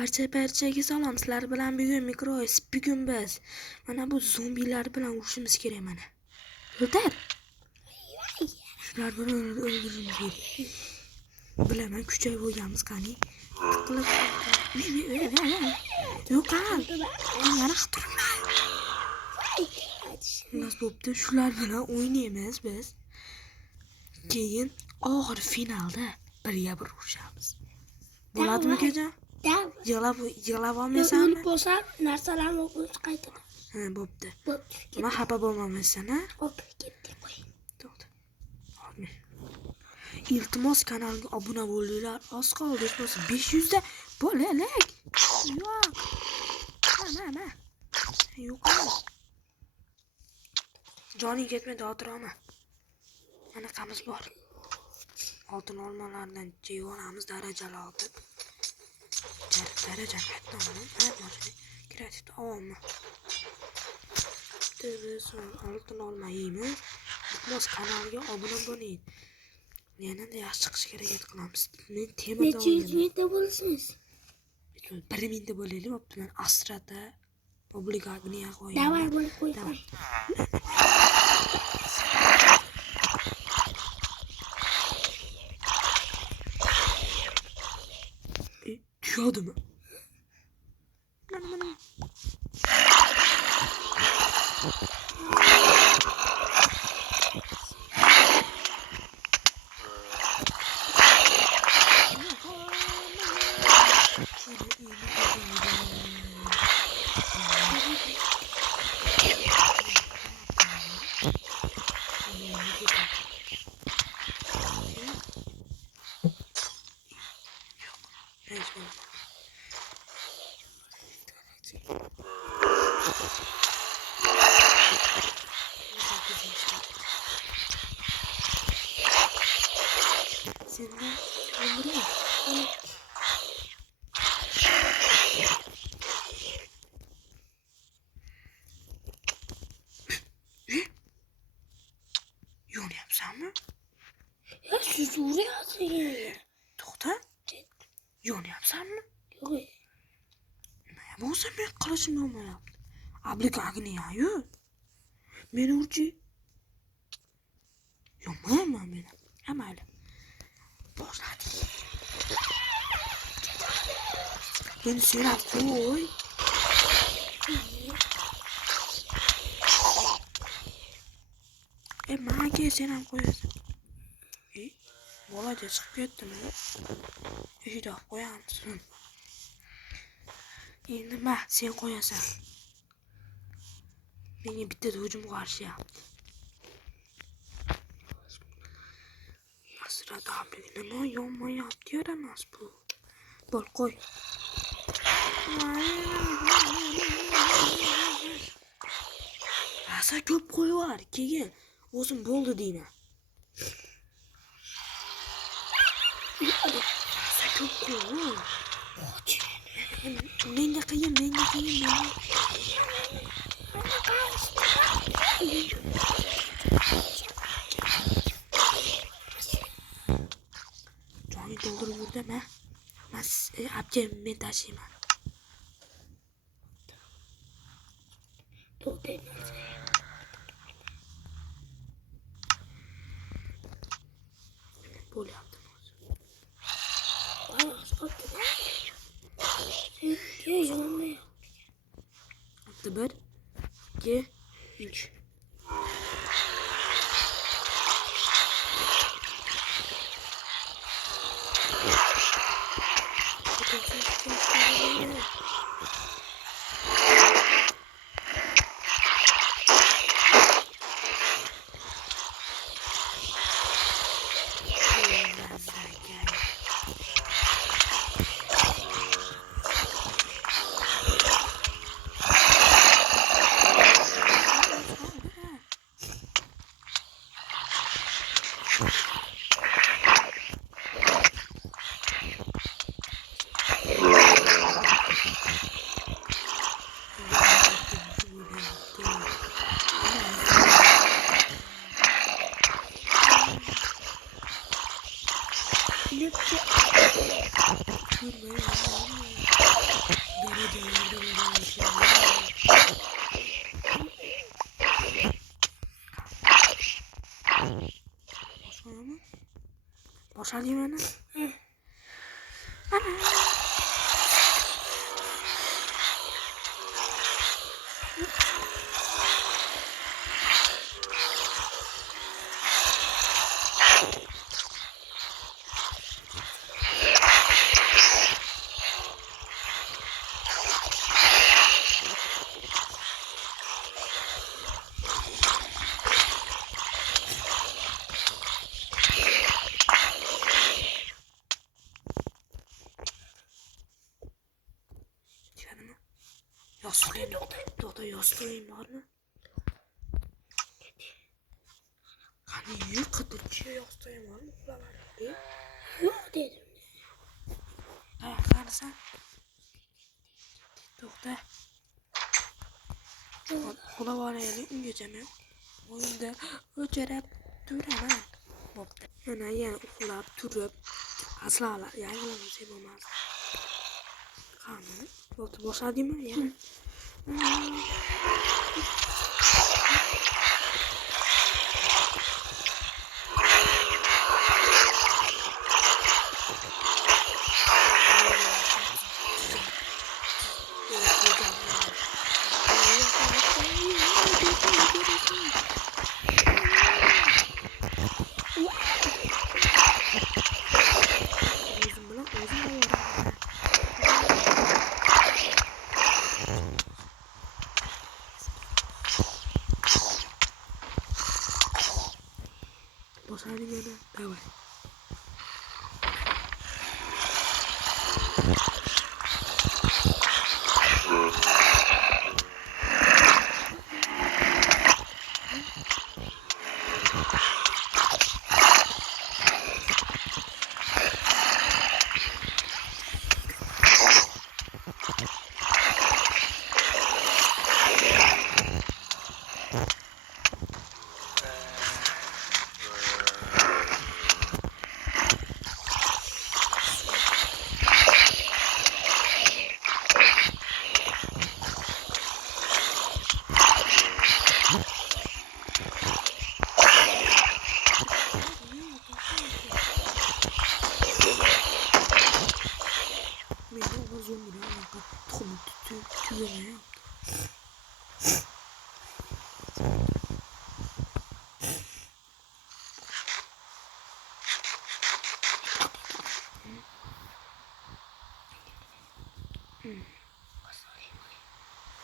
Barchaga salom. Sizlar bilan bugun bugun biz mana bu zombilar bilan urushimiz kerak mana. O'tar. Shular bilan o'ldirishimiz kerak. Bilaman, kuchayib bo'lganmiz qani. Qilib. Yo'q, qal. Yana xatirma. Nas bo'pti, shular bilan o'ynaymiz biz. Keyin oxir finalda birga urushamiz. Bo'ladimi akajon? Yig'lab olmaysanmi? O'lib bo'lsam, narsalarni o'qib qaytaman. Ha, bo'pti. Nima xafa bo'lmaysan, ha? O'qib ketdi, qo'y. To'xta. Iltimos kanalga obuna bo'linglar. Oz qoldi, 500 da bo'lalik. Yo'q. Mana. Yo'q. Joning ketmaydi, o'tiraman. Mana qamiz bor. Oltin olmalardan jeyonamiz darajali oltin. Daraja kattami? Ha, mana kreativ avommi. Biz oltin olmaymiz. Iltimos kanalga obuna bo'ling. Yanada yaxshi chiqish kerak qilamiz. Men temirda Necha minutda bo'lasiz? 1 minutda bo'laylik, bo'pti. Men Astrada publika agniya qo'yaman. Davay bo'lib qo'y. Tushadimi? Mana. Senden öldürüyor. Yol yapsam mı? Ya siz vuruyorsun ya. To'xta. Yol yapsam mı? Yo'q. Nima bo'lsa men qilishim bo'lmayapti. Ablika agniyayu. Meni urchi. Yo'qman meni. Mayli. Boshladik. Beni so'rab qo'y. Menga sen ham qo'yasan. Bolacha chiqib ketdimi? Eshikda qo'yamiz. Endi sen qo'yasan. Menga bitta hujum qarshyapti. Sırada abi nima yonmayapti, yaramas bu. Bol qo'y. Asa ko'p qo'yvar, keyin o'zim bo'ldi deyman. Asa ko'p qo'y. Menga qiyin. Joyni doldurib yurdim, ha. Mas abjem men tashiyman. Bo'lyapti. Bir, 2, 3. boshladingmi ana? Tushadimi? Yostiqing, doktor yostiqing bormi? Qani yur qidirchi yostiqing bormi? Uxlamading. Yo'q dedim. Qarasan. Doktor. Uxlab olaylik ungachami? O'yinda o'chirib turaman. Bo'pti. Yana uxlab turib asla yangilansa bo'lmas. Qani? Doktor boshladingmi? Yana. Boshlading yana. Davay.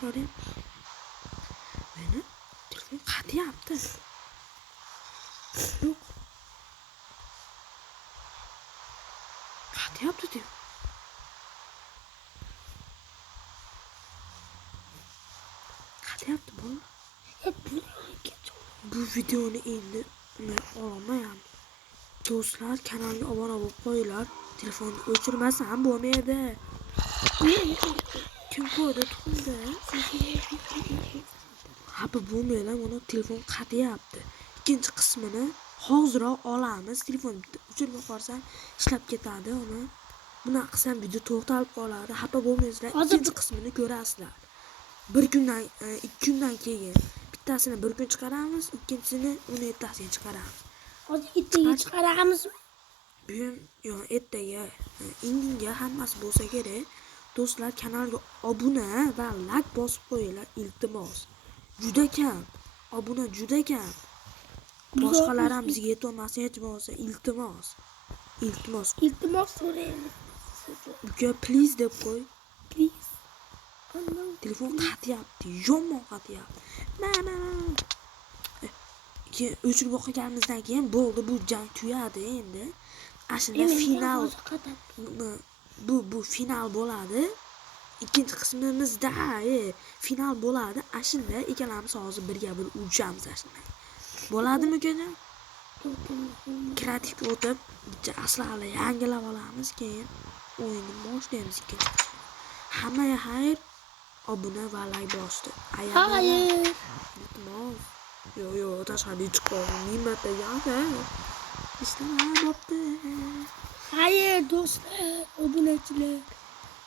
Sorry. Meni telefon qatyapti. Yo'q. Qatyapti deb. Qatyapti bu. Bu videoni endi men olmayman. Do'stlar, kanalga obuna bo'lib qo'yinglar. Telefonni o'chirmasam bo'lmaydi. Kim ko'rdi tuxumda? Xafa bo'lmanglar, mana telefon qatyapti. Ikkinchi qismini hoziroq olamiz. Telefonni o'chirib qo'ysam ishlab ketadi uni. Buni qilsam video to'xtalib qoladi. Xafa bo'lmaysizlar. Ikkinchi qismini ko'rasizlar. Bir kundan, 2 kundan keyin bittasini bir kun chiqaramiz, ikkinchisini uni ertasiga chiqaramiz. Hozir ertaga chiqaramizmi? Bugun yo'q, ertaga indinga hammasi bo'lsa kerak. Do'stlar, kanalga obuna va like bosib qo'yinglar, iltimos. Juda kam. Obuna juda kam. Boshqalar ham bizga yetolmasa hech bo'lmasa iltimos. Iltimos. Iltimos so'raymiz. Uka please deb qo'y. Please. Telefon qatyapti, yomon qatyapti. Mana. O'chirib qo'yganimizdan keyin bo'ldi, bu jang tugadi endi. Aslida final bu final bo'ladi. Ikkinchi qismimizda final bo'ladi. Ashunda ikkalamiz hozir birga bir urishamiz ashunda. Bo'ladimi ukajon? Kreativga o'tib, bitta aslarni yangilab olamiz, keyin o'yinni boshlaymiz ikkinchi. Hammaga xayr, obuna va like bosdi. Hayır. Iltimos. Yo, tashqariga chiqib nimaga yana? İstemem bo'pti. Hayır do'stlar, obunachilar.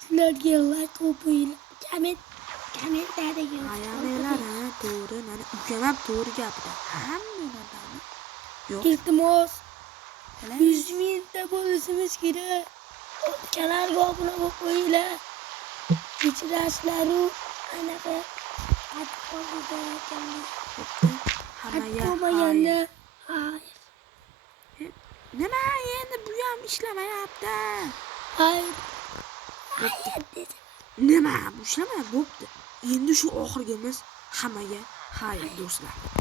Sizlarga like qo'yinglar. Kommentlarda Ayamlar to'g'ri, mana ukam ham to'g'ri gapirdi. Hamma narsani. Yo'q. Iltimos. Hala. 100 mingta bo'lishimiz kerak. Kanalga obuna bo'lib qo'yinglar. Kechirasizlar-u anaqa qatib qoldi ekanlar. Hammaga Bo'lmaganda hayır. Nima endi bu ham ishlamayapti. Hayır. Hayır dedi. Nima bu ishlamayapti? Bo'pti. Endi shu oxirgimiz hammaga xayr do'stlar.